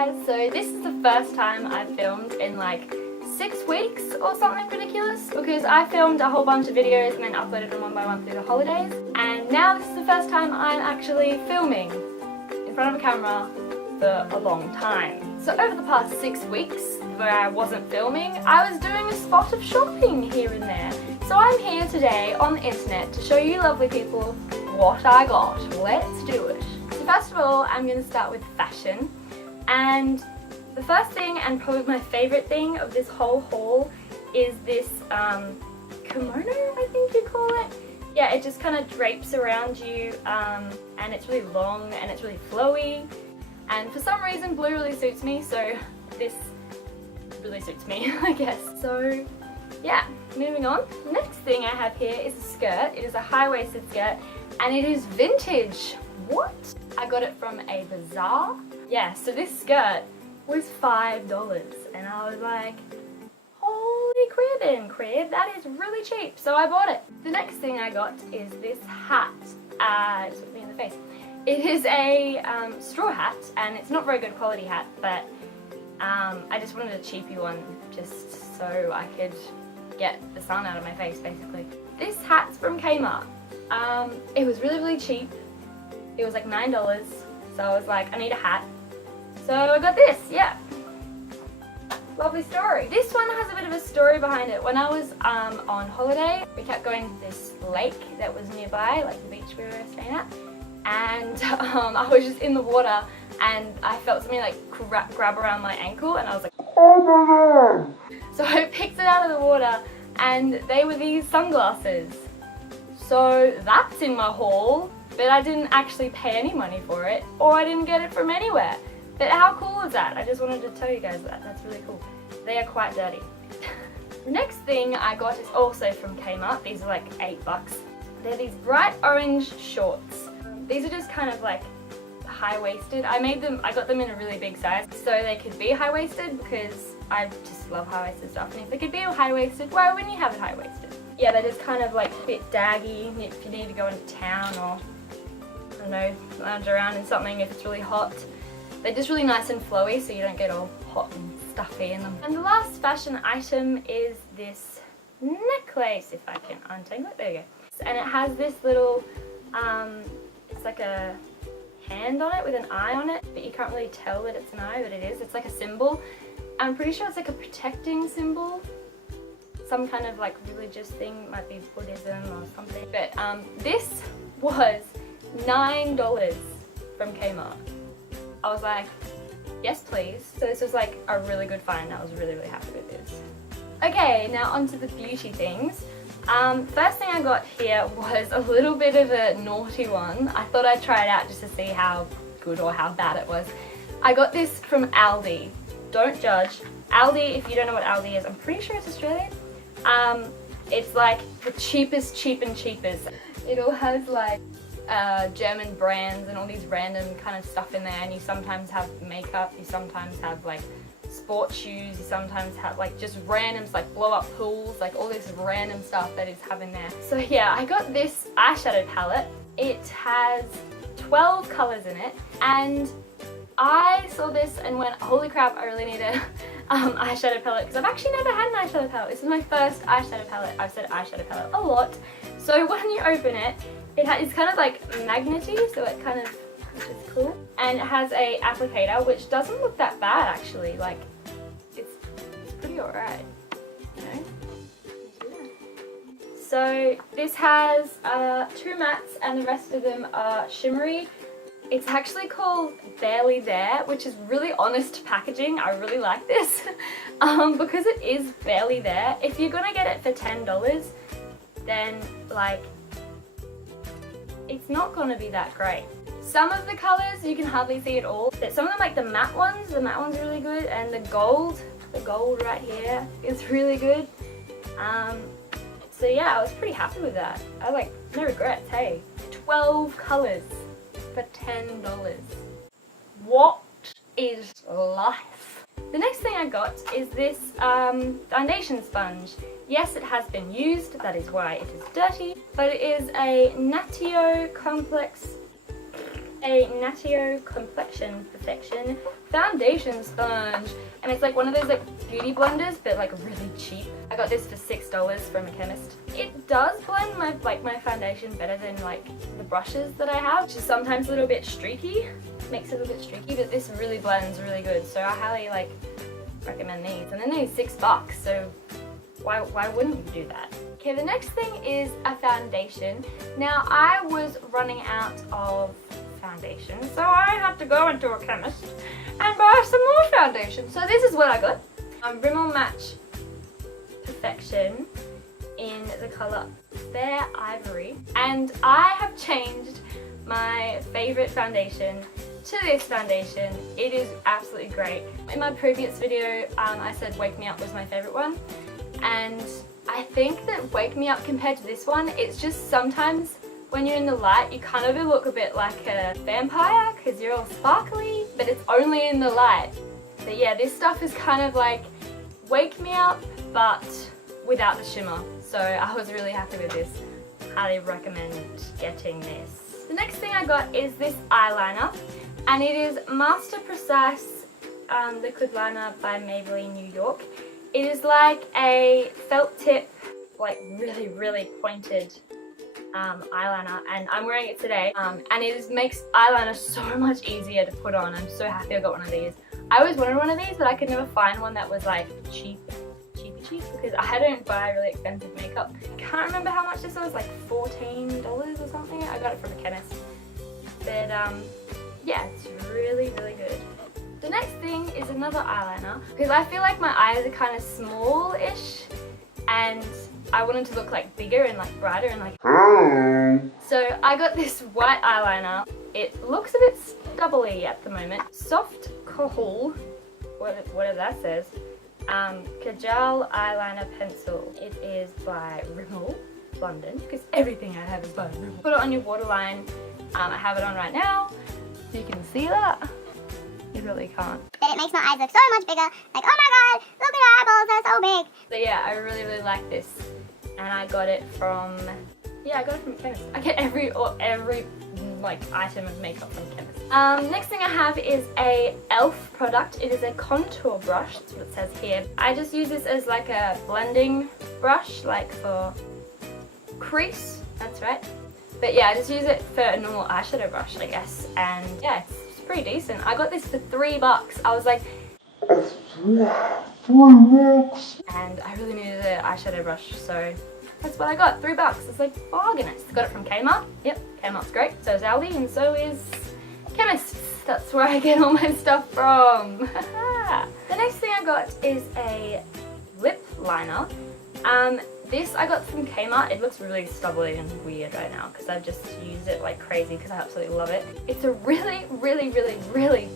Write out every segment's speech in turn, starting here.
guys, so this is the first time I've filmed in like 6 weeks or something ridiculous, because I filmed a whole bunch of videos and then uploaded them one by one through the holidays, and now this is the first time I'm actually filming in front of a camera for a long time. So over the past 6 weeks where I wasn't filming, I was doing a spot of shopping here and there. So I'm here today on the internet to show you lovely people what I got. Let's do it. So first of all, I'm going to start with fashion, and the first thing, and probably my favourite thing of this whole haul, is this kimono, I think you call it. Yeah, it just kind of drapes around you, and it's really long and it's really flowy, and for some reason blue really suits me, so this really suits me, I guess. So yeah, moving on. Next thing I have here is a skirt. It is a high-waisted skirt and it is vintage. What? I got it from a bazaar. Yeah, so this skirt was $5 and I was like, holy crib, that is really cheap. So I bought it. The next thing I got is this hat. Just look me in the face. It is a straw hat, and it's not very good quality hat, but I just wanted a cheapy one just so I could get the sun out of my face, basically. This hat's from Kmart. It was really cheap. It was like $9, so I was like, I need a hat. So I got this, yeah. Lovely story. This one has a bit of a story behind it. When I was on holiday, we kept going to this lake that was nearby, like the beach we were staying at, and I was just in the water and I felt something like grab around my ankle, and I was like, oh my god! So I picked it out of the water and they were these sunglasses. So that's in my haul, but I didn't actually pay any money for it, or I didn't get it from anywhere. But how cool is that? I just wanted to tell you guys that. That's really cool. They are quite dirty. The next thing I got is also from Kmart. These are like $8. They're these bright orange shorts. These are just kind of like high-waisted. I got them in a really big size so they could be high-waisted, because I just love high-waisted stuff, and if they could be high-waisted, why wouldn't you have it high-waisted? Yeah, they're just kind of like a bit daggy if you need to go into town, or I don't know, lounge around in something if it's really hot. They're just really nice and flowy, so you don't get all hot and stuffy in them. And the last fashion item is this necklace, if I can untangle it. There you go. And it has this little, it's like a hand on it with an eye on it, but you can't really tell that it's an eye, but it is. It's like a symbol. I'm pretty sure it's like a protecting symbol. Some kind of like religious thing, might be Buddhism or something. But this was $9 from Kmart. I was like, yes please. So this was like a really good find. I was really happy with this. Okay, now onto the beauty things. First thing I got here was a little bit of a naughty one. I thought I'd try it out just to see how good or how bad it was. I got this from Aldi. Don't judge. Aldi, if you don't know what Aldi is, I'm pretty sure it's Australian. It's like the cheapest cheapest. It all has like German brands and all these random kind of stuff in there, and you sometimes have makeup, you sometimes have like sports shoes, you sometimes have like just randoms like blow up pools, like all this random stuff that is having there. So yeah, I got this eyeshadow palette. It has 12 colours in it, and I saw this and went, holy crap, I really need a eyeshadow palette, because I've actually never had an eyeshadow palette. This is my first eyeshadow palette. I've said eyeshadow palette a lot. So when you open it, it's kind of like magnety, so it kind of, which is cool. And it has a applicator, which doesn't look that bad actually. Like, it's pretty alright, you know? So this has 2 mattes and the rest of them are shimmery. It's actually called Barely There, which is really honest packaging. I really like this because it is barely there. If you're gonna get it for $10, then like, it's not gonna be that great. Some of the colours you can hardly see at all, but some of them, like the matte ones are really good, and the gold right here is really good. So yeah, I was pretty happy with that. I like, no regrets, hey. 12 colours for $10. What is life? The next thing I got is this foundation sponge. Yes, it has been used, that is why it is dirty, but it is a Natio Complex a Natio Complexion Perfection foundation sponge, and it's like one of those like beauty blenders but like really cheap. I got this for $6 from a chemist. It does blend my foundation better than like the brushes that I have, which is sometimes a little bit streaky. Makes it a little bit streaky, but this really blends really good, so I highly like recommend these. And then they're $6, so why wouldn't you do that? Okay, the next thing is a foundation. Now I was running out of foundation, so I had to go into a chemist and buy some more foundation. So this is what I got. Rimmel Match Perfection in the colour Fair Ivory, and I have changed my favourite foundation to this foundation. It is absolutely great. In my previous video I said Wake Me Up was my favourite one, and I think that Wake Me Up compared to this one, it's just sometimes when you're in the light you kind of look a bit like a vampire because you're all sparkly, but it's only in the light. But yeah, this stuff is kind of like Wake Me Up but without the shimmer, so I was really happy with this. Highly recommend getting this. The next thing I got is this eyeliner, and it is Master Precise Liquid Liner by Maybelline New York. It is like a felt tip, like really pointed eyeliner, and I'm wearing it today, and it makes eyeliner so much easier to put on. I'm so happy I got one of these. I always wanted one of these, but I could never find one that was like cheap, because I don't buy really expensive makeup. I can't remember how much this was, like $14 or something. I got it from a chemist, but yeah, it's really good. The next thing is another eyeliner, because I feel like my eyes are kind of small-ish and I wanted to look like bigger and like brighter and like so I got this white eyeliner. It looks a bit stubbly at the moment. Soft Kohl, whatever that says, Kajal Eyeliner Pencil. It is by Rimmel London, because everything I have is by Rimmel. Put it on your waterline. I have it on right now. You can see that. You really can't. But it makes my eyes look so much bigger. Like, oh my god, look at her eyeballs, they're so big. So yeah, I really like this. And I got it from, I got it from a chemist. I get every like item of makeup from chemist. Next thing I have is a e.l.f. product. It is a contour brush, that's what it says here. I just use this as like a blending brush, like for crease, that's right. But yeah, I just use it for a normal eyeshadow brush, I guess. And yeah, it's pretty decent. I got this for $3. I was like, and I really needed an eyeshadow brush, so that's what I got, $3. It's like bargainous. Got it from Kmart. Yep, Kmart's great. So is Aldi, and so is chemists. That's where I get all my stuff from. The next thing I got is a lip liner. This I got from Kmart. It looks really stubbly and weird right now because I've just used it like crazy because I absolutely love it. It's a really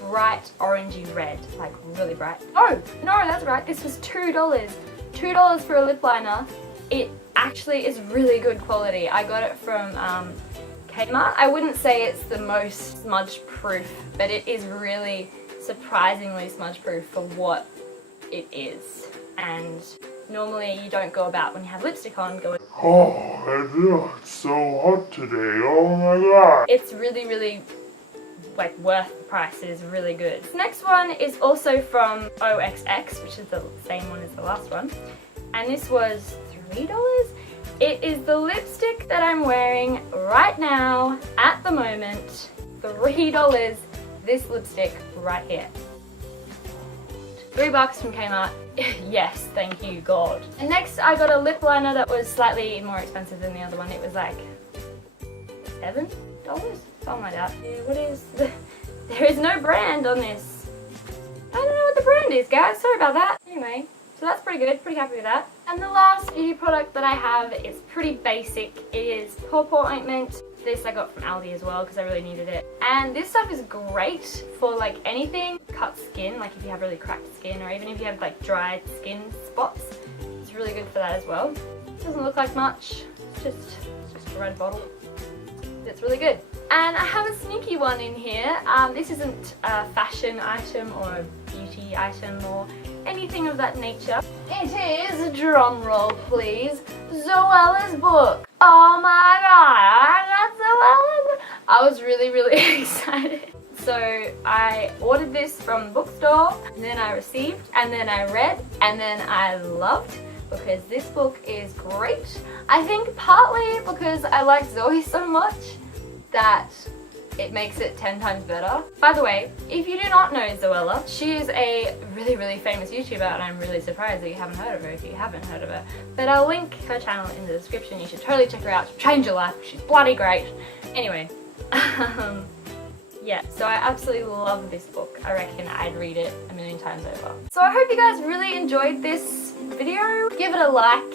bright orangey red, like really bright. Oh, no, that's right. This was $2. $2 for a lip liner. It actually is really good quality. I got it from Kmart. I wouldn't say it's the most smudge proof, but it is really surprisingly smudge proof for what it is. And normally you don't go about when you have lipstick on going, oh, it's so hot today, oh my god. It's really like worth the price. It is really good. This next one is also from OXX, which is the same one as the last one. And this was $3. It is the lipstick that I'm wearing right now at the moment. $3, this lipstick right here. $3 from Kmart. Yes, thank you, God. And next I got a lip liner that was slightly more expensive than the other one. It was like $7? Something like that. What is the... There is no brand on this. I don't know what the brand is, guys. Sorry about that. Anyway, so that's pretty good. Pretty happy with that. And the last beauty product that I have is pretty basic. It is paw ointment. This I got from Aldi as well because I really needed it. And this stuff is great for like anything. Cut skin, like if you have really cracked skin, or even if you have like dried skin spots. It's really good for that as well. It doesn't look like much. It's just a red bottle. It's really good. And I have a sneaky one in here. This isn't a fashion item or a beauty item or anything of that nature. It is, drum roll please, Zoella's book. Oh my god, I got Zoella's book. I was really excited. So I ordered this from the bookstore, and then I received, and then I read, and then I loved, because this book is great. I think partly because I like Zoe so much that it makes it 10 times better. By the way, if you do not know Zoella, she is a really famous YouTuber, and I'm really surprised that you haven't heard of her if you haven't heard of her. But I'll link her channel in the description. You should totally check her out. She'll change your life. She's bloody great. Anyway, yeah, so I absolutely love this book. I reckon I'd read it a million times over. So I hope you guys really enjoyed this video. Give it a like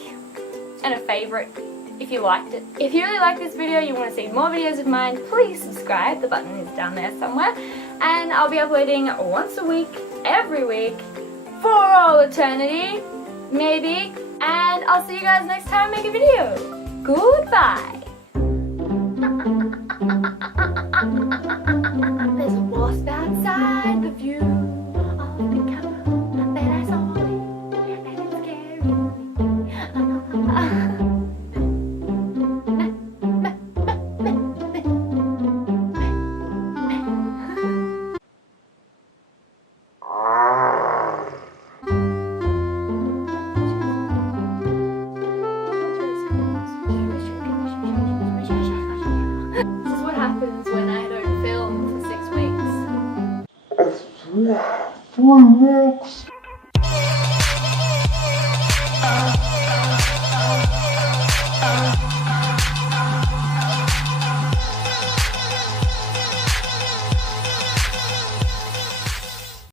and a favorite if you liked it. If you really like this video, you want to see more videos of mine, please subscribe. The button is down there somewhere. And I'll be uploading once a week, every week, for all eternity, maybe. And I'll see you guys next time I make a video. Goodbye. There's a wasp outside the view of the camera that I saw it, and it's scaring me. This is what happens when I don't film for 6 weeks. 3 weeks.